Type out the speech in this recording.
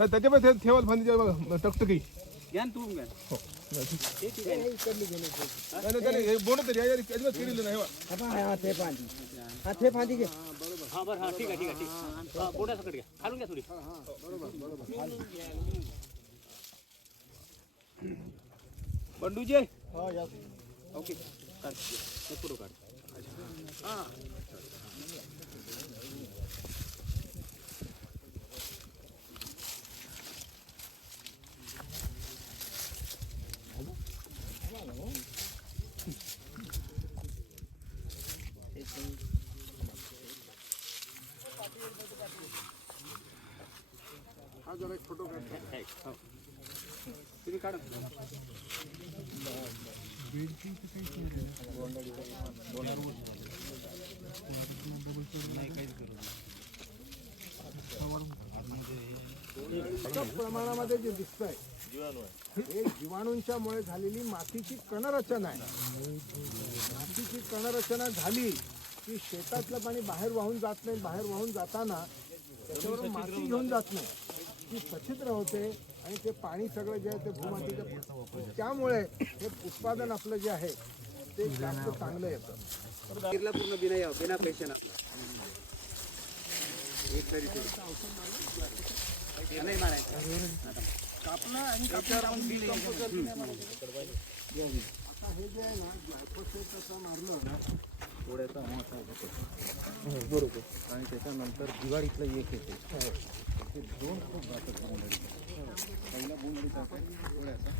त्याच्यामध्ये ठेवाल फांदीच्या टकटकी घ्या तू घ्या हो बोट तरी अजिबात केलेलं नाही ते फांदी घे हा बरं हा ठीक आहे ठीक आहे ठीक बोटा सकट घ्या खालून घ्या थोडी बंडूजी ओके फोटो काढ हा हा जरा एक फोटो काढ तुम्ही काढा प्रमाणामध्ये जे दिसतंय हे जीवाणूंच्या मुळे झालेली मातीची कणरचना आहे. मातीची कणरचना झाली की शेतातलं पाणी बाहेर वाहून जात नाही. बाहेर वाहून जाताना त्याच्यावर माती घेऊन जात नाही, ती सच्छिद्र होते आणि ते पाणी सगळं जे आहे ते भूमातीच्या त्यामुळे हे उत्पादन आपलं जे आहे ते जास्त चांगलं येतं. पूर्ण बिना पेशन एक तरी नाही मारायचं कापला आणि आता हे जे आहे ना ग्लायफोसेट असं मारलं ना थोड्याचा मोठा होतो बरोबर आणि त्याच्यानंतर दिवाळीतलं एक येते ते दोन खूप जातात पहिला बोंड थोड्याचा